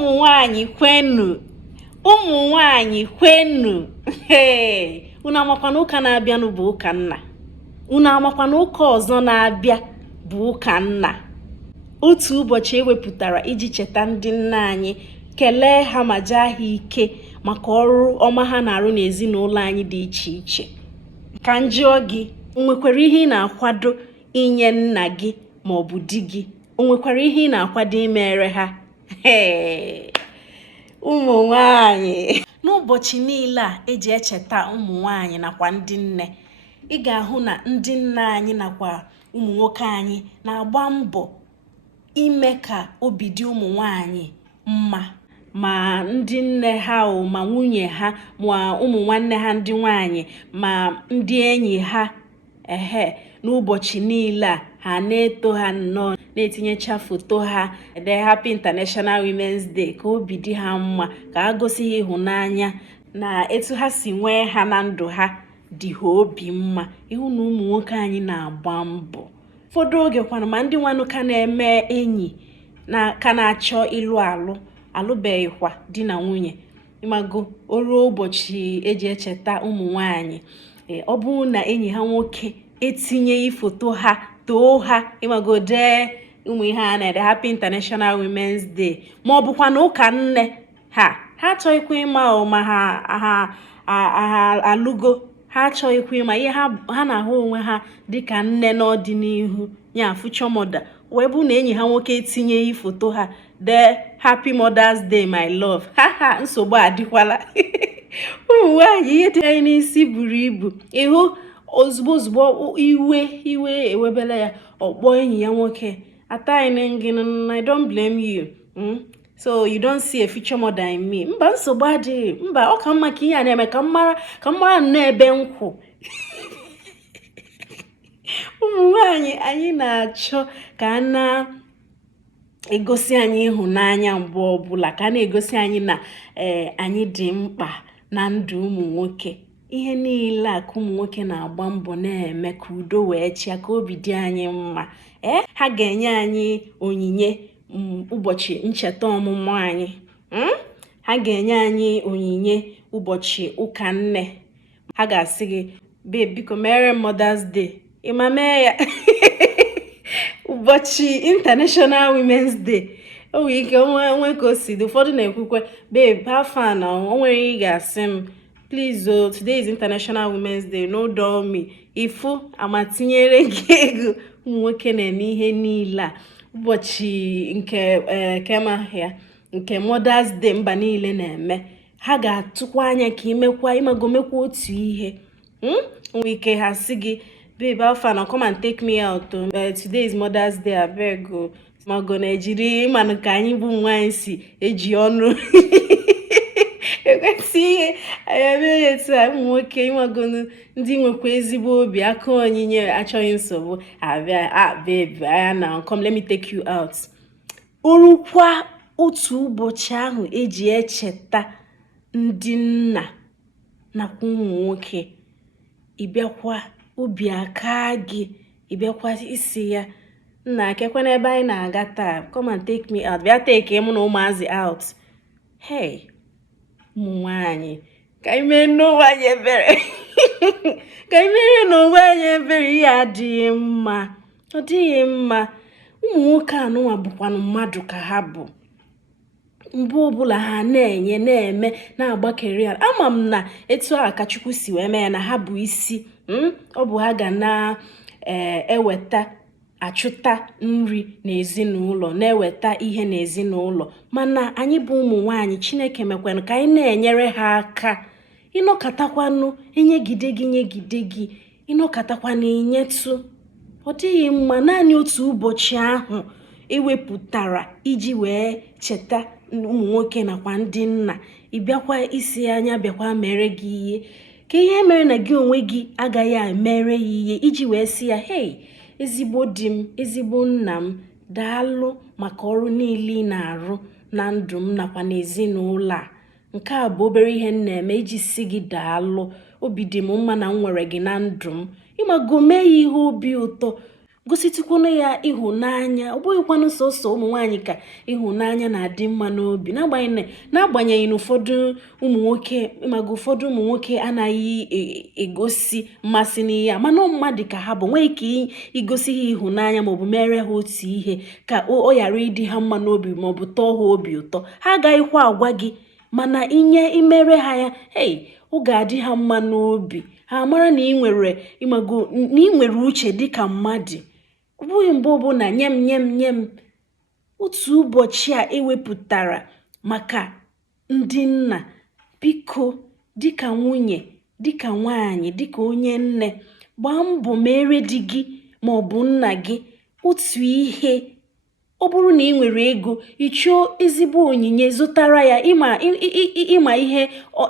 Ụmụ nwanyị kwenu, ụmụ nwanyị kwenu. Unu amakwana ụka na-abịanụ bụ ụka nna. Unu amakwana ụka ọzọ na-abịa bụ ụka nna. Otu ụbọchị ewepụtara iji cheta ndị nna anyị, kelee ha ma jaa ha ike maka ọrụ ọma ha na-arụ n'ezinụlọ anyị dị iche iche. Ka m jụọ gị, o nwekwara ihe ị na-akwado inye nna gị ma ọ bụ di gị? O nwekwara ihe ị na-akwado imere ha? Ụmụ nwanyị. N'ụbọchị niile a eji echeta ụmụ nwanyị nakwa ndị nne, ị ga-ahụ na ndị nna anyị nakwa ụmụ nwoke anyị na-agba mbọ ime ka obi dị ụmụ nwanyị mma, ma ndị nne ha ma nwunye ha ma ụmụ nwanne ha ndị nwanyị ma ndị enyi ha. N'ụbọchị niile a ha na-eto ha nnọọ, na-etinyecha foto ha, the Happy International Women's Day, ka obi dị ha mma, ka a gosi ha ịhụnanya na etu ha si nwee ha na ndụ ha dị ha obi mma. Ịhụ na ụmụ nwoke anyị na-agba mbọ. Ụfọdụ oge kwana ma ndị nwanụ ka na-eme enyi na ka na-achọ ịlụ alụbeghịkwa di na nwunye, ịmago oruo ụbọchị eji echeta ụmụ nwanyị, ọ bụrụ na enyi ha nwoke etinyeghị foto ha, too ha, ịmago dee ụmụ ihe a na-ede Happy International Women's Day, ma ọ bụkwa na ụka nne ha achọghịkwa ịma ma ha alụgo, ha achọghịkwa ịma ihe ha na-ahụ onwe ha dịka nne n'ọdịnihu, ya future mother, wee bụ na enyi ha nwoke etinyeghị foto ha dee Happy Mother's Day my love. Nsogbu adịkwala. Ụmụ nwanyị, ihe dị anyị n'isi buru ibu. Ịhụ ozugbo iwe ewebela ya, ọkpọ enyi ya nwoke, I don't blame you. So you don't see a future mother in me. Mba, nsogbu adịghị. Mba, ọ ka mma ka ihe a na-eme ka mmara nnọọ ebe nkwụ. Ụmụ nwanyị, anyị na-achọ ka a na-egosi anyị ịhụnanya mgbe ọbụla, ka a na-egosi anyị na anyị dị mkpa na ndụ ụmụ nwoke. Ihe niile a ka ụmụ nwoke na-agba mbọ na-eme ka udo wee chịa, ka obi dị anyị mma. Ha ga-enye anyị onyinye ụbọchị ncheta ọmụmụ anyị. Ha ga-enye anyị onyinye ụbọchị ụka nne. Ha ga-asị gị, babe, biko mere Mother's Day. Ịma mee ya. Ụbọchị International Women's Day, o nwere ike onwe ka o si dị. Ụfọdụ na-ekwukwe, babe, ha fan o nwere ị ga-asị m, please, today is International Women's Day, no dull me. Ifu amatinyere gị ego. Ụmụ nwoke na-eme ihe niile a. Ụbọchị nke kemahịa nke Mother's Day mba niile na-eme, ha ga-atụkwa anya ka ịmagomekwa otu ihe. Nwere ike ha sị gị, babe, alpha now come and take me out. Today is Mother's Day, abeg. Mago na ejiri ịmanụ ka anyị bụ nwanyị si eji ọnụ ekwesị ihe eme etu a. Ụmụ nwoke, ịmagonu ndị nwekwa ezigbo obi, aka onyinye, achọghị nsogbu, abịa, babe, anya na come let me take you out. Orukwa otu ụbọchị ahụ eji echeta ndị nna nakwa ụmụ nwoke, ịbịakwa obi aka gị, ịbịakwa isi ya, nna akekwe n'ebe anyị na-aga taa, come and take me out, bịa take mụ na ụmụazị out. Ụmụ nwanyị, ka anyị mere n'onwe anyị ebere. Ka anyị mere n'onwe anyị ebere. Ihe adịghị mma, ọ dịghị mma. Ụmụ nwoke anụnwa bụkwanụ mmadụ ka ha bụ. Mgbe ọbụla ha na-enye, na-eme, na-agbakeri ya. Ama m na etu a ka Chukwu si wee mee ya, na ha bụ isi. Ọ bụ ha ga na-eweta, achụta nri n'ezinụlọ, na-eweta ihe n'ezinụlọ. Mana anyị bụ ụmụ nwanyị, Chineke mekwanụ ka anyị na-enyere ha aka. Ịnọkatakwanụ enyegide gị, ịnọkatakwanụ inyetụ. Ọ dịghị mma. Naanị otu ụbọchị ahụ ewepụtara iji wee cheta ụmụ nwoke nakwa ndị nna, ịbịakwa isi anya, bịakwa mere gị ihe. Ka ihe mere na gị onwe gị agaghị emere ya ihe, iji wee sị ya, hey, ezigbo di m, ezigbo nna m, daalụ maka ọrụ niile ị na-arụ na ndụ m nakwa n'ezinụlọ a. Nke a bụ obere ihe m na-eme iji si gị daalụ. Obi dị m mma na m nwere gị na ndụ m. Ịmago mee ya ihe obi ụtọ. gositụkwanụ ya ịhụnanya. Ọ bụghịkwanụ sọsọ ụmụ nwaanyị ka ịhụnanya na-adị mma n'obi, n'agbanyeghị na ụfọdụ ụmụ nwoke ịmaga ụfọdụ ụmụ nwoke anaghị egosi mmasị n'ihe a, mana mmadụ ka ha bụ nwee ike igosi ha ịhụnanya maọbụ mere ha otu ihe ka ọ ghara ịdị ha mma n'obi maọbụ tọọ ha obi ụtọ. Ha agaghịkwa agwa gị, mana imere ha ya, ọ ga-adị ha mma n'obi. Ha mara na ị nwere uche dịka mmadụ. Ọ bụghị mgbe ọbụla nye m. Otu ụbọchị a ewepụtara maka ndị nna, biko dịka nwunye, dịka nwaanyị, dịka onye nne, gbaa mbọ mere di gị maọbụ nna gị otu ihe. Ọ bụrụ na ị nwere ego, ịchọọ ezigbo onyinye zụtara ya. Ịma ihe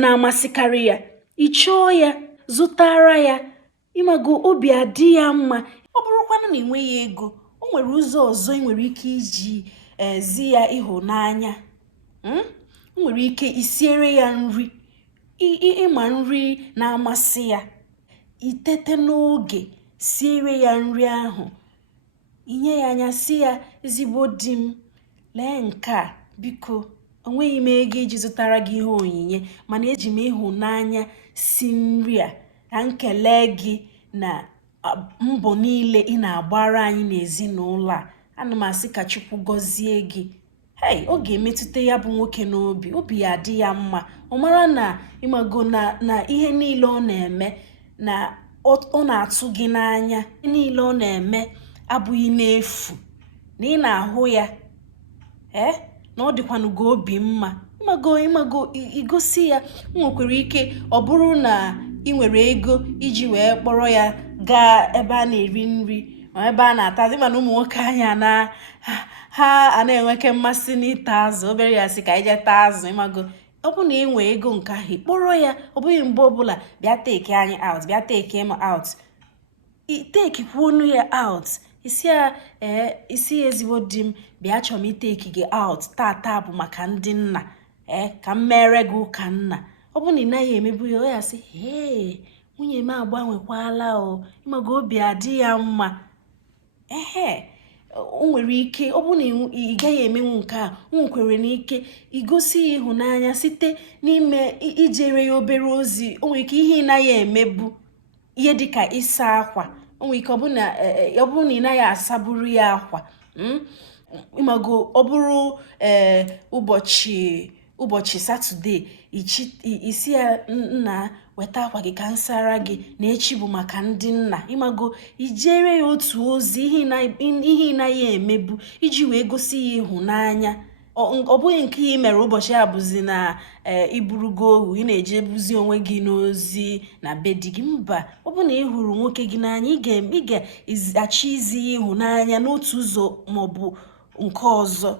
na-amasịkarị ya, ịchọọ ya zụtara ya. Ịmago obi adị ya mma. Ọ bụrụkwanụ na ị nweghị ego, o nwere ụzọ ọzọ ị nwere ike iji zi ya ịhụnanya. O nwere ike isiere ya nri, ịma nri na-amasị ya, itete n'oge siere ya nri ahụ, inye ya anya, si ya ezigbo di m, lee nke a, biko enweghị m ego iji zụtara gị ihe onyinye, mana eji m ịhụnanya si nri a ka nkele gị na mbọ niile ị na-agbara anyị n'ezinụlọ a. Ana m asị ka Chukwu gọzie gị. Ọ ga-emetụta ya bụ nwoke n'obi, obi ya adị ya mma. Ọ mara na ịmago na ihe niile ọ na-eme na ọ na-atụ gị n'anya. Ihe niile ọ na-eme abụghị n'efu, na ị na-ahụ ya na ọ dịkwanụ gị obi mma. Ịmago igosi ya. Nwekwara ike ọ bụrụ na ị nwere ego iji wee kpọrọ ya gaa ebe a na-eri nri ma ebe a na-atazi, mana ụmụ nwoke anya ha na-enweke mmasị n'ịta azụ. Obere ya sị ka ije taa azụ. Ịmago ọ bụ na ị nwee ego nke ahụ, kpọrọ ya. Ọ bụghị mgbe ọbụla bịa take anyị out, bịa take m out. Itekikwunu ya out, isi ya ezigbo di m, bịa chọrọ m iteki gị out taa bụ maka ndị nna, ka m mere gị ụka nna. Ọ bụ na ị naghị emebu ya, ọ ya sị nwunye m agbanwekwala o. Ịmago obi adị ya mma. O nwere ike ọ bụ na ị gaghị emenwu nke a, o nwekwara n'ike igosi ya ịhụnanya site n'ime ijere ya obere ozi. O nwere ike ihe ị naghị emebu, ihe dịka ịsa akwa. O nwere ike ọ bụrụ na ị naghị asaburu ya akwa, ịmago ọ bụrụ ụbọchị Satọde, isi ya nna weta akwa gị ka nsara gị, na echi bụ maka ndị nna. Ịmago ijere ya otu ozi, ihe ị naghị emebu, iji wee gosi ya ịhụnanya. Ọ bụghị nke ị mere ụbọchị a bụzi na iburugo ohu, ị na-eje buzi onwe gị n'ozi na be di gị. Mba, ọ bụ na ị hụrụ nwoke gị n'anya, ị ga-achọ izi ya ịhụnanya n'otu ụzọ maọbụ nke ọzọ.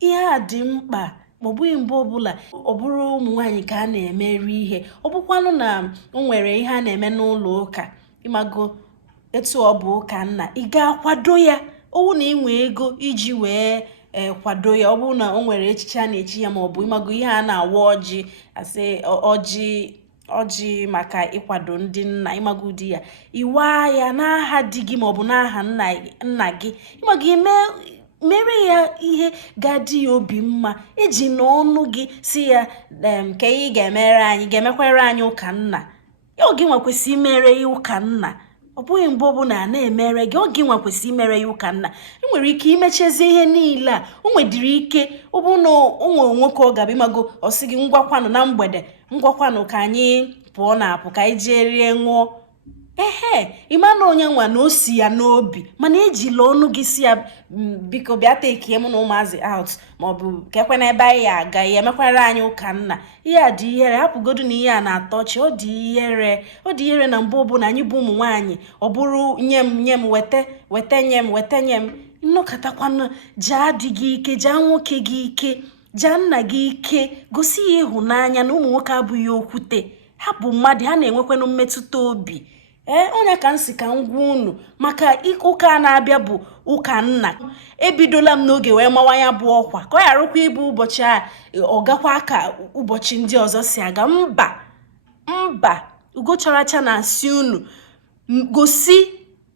Ihe a dị mkpa. Ma ọ bụghị mgbe ọbụla ọ bụrụ ụmụ nwaanyị ka a na-emeri ihe. Ọ bụkwanụ na o nwere ihe a na-eme n'ụlọ ụka, ịmago etu ọ bụ ụka nna, ị ga-akwado ya. Ọ bụ na ị nwee ego iji wee kwado ya. Ọ bụrụ na o nwere echiche a na-echi ya, maọbụ ịmago ihe a na-awa ọjị, asị ọjị maka ịkwado ndị nna, ịmago di ya, iwa ya n'aha di gị maọbụ n'aha nna gị. Ịmago mere ya ihe ga-adị ya obi mma. Iji n'ọnụ gị si ya ka ị ga-emekwere anyị ụka nna. Oge nwekwesị imere ya ụka nna. Ọ bụghị mgbe ọbụla na-emere gị, oge nwekwesị imere ya ụka nna. Ị nwere ike imechazie ihe niile a. O nwedịrị ike ọ bụ na o nwere nwoke ọ gaba, ịmago ọ sị gị ngwakwanụ na mgbede, ngwakwanụ ka anyị pụọ na-apụ ka anyị jee rie ṅụọ. Ịma na onye nwa na o si ya n'obi, mana ejila ọnụ gị si ya biko bịa take m na ụmụazị out, maọbụ ka ekwe na ebe anyị aga, ya emekwara anyị ụka nna. Ihe a dị ihere. Hapụgodu na ihe a na-atọ ọchị. Ọ dị ihere na mgbe ọbụla anyị bụ ụmụ nwaanyị, ọ bụrụ nye m weta nye m. Nnọkọtakwanụ, jaa di gị ike, jaa nwoke gị ike, jaa nna gị ike. Gosi ya ịhụnanya na ụmụ nwoke abụghị okwute, ha bụ mmadụ, ha na-enwekwanụ mmetụta obi. Onye ka m si ka m gwa unu maka ụka a na-abịa bụ ụka nna. Ebidola m n'oge wee mawa ya bụ ọkwa, ka ọ gharakwa ịbụ ụbọchị a ọ gakwa ka ụbọchị ndị ọzọ si aga. Mba, Ugo Characha na-asị unu gosi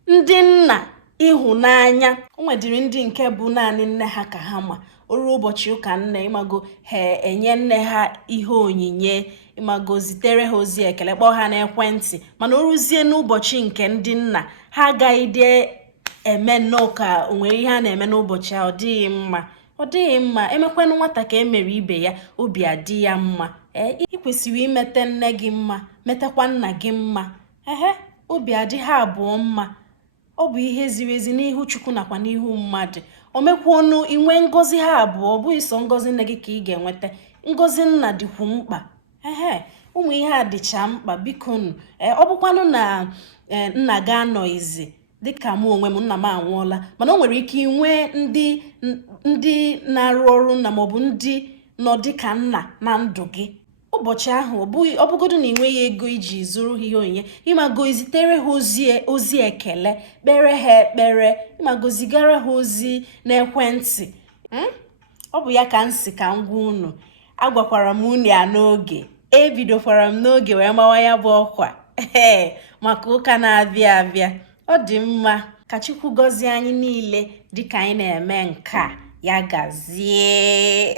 ndị nna ịhụnanya. O nwedịrị ndị nke bụ naanị nne ha ka ha ma. O ruo ụbọchị ụka nne, ịmago ha enye nne ha ihe onyinye, ịmago zitere ha ozi ekele, kpọọ ha n'ekwentị. Mana o ruzie n'ụbọchị nke ndị nna, ha agaghị dị eme nnọọ ka o nwere ihe a na-eme n'ụbọchị ahụ. Ọ dịghị mma, ọ dịghị mma. Emekwanụ nwata ka emere ibe ya, obi adị ya mma. Ị kwesịrị imete nne gị mma, metakwa nna gị mma. Obi adị ha abụọ mma. Ọ bụ ihe ziri ezi n'ihu Chukwu nakwa n'ihu mmadụ. O mekwuonu inwe ngọzi ha abụọ, ọ bụghị sọ ngọzi nne gị ka ị ga-enweta. Ngọzi nna dịkwu mkpa. Ụmụ ihe a dịcha mkpa. Bikonu, ọ bụkwanụ na nna gị anọghịzi, dịka mụ onwe m, nna m anwụọla, mana o nwere ike inwe ndị na-arụ ọrụ nna maọbụ ndị nọ dịka nna na ndụ gị. Ụbọchị ahụ, ọ bụgodu na ị nweghị ego iji zụrụ ha ihe onyinye, ịmago zitere ha ozi ekele, kpere ha ekpere, ịmago zigara ha ozi n'ekwentị. Ọ bụ ya ka m si ka m gwa unu. Agwakwara m unu ya n'oge. Ebidokwara m n'oge wee mawa ya bụ ọkwa maka ụka na-abịa abịa. Ọ dị mma. Ka Chukwu gọzie anyị niile dịka anyị na-eme nke a. Ya gazie.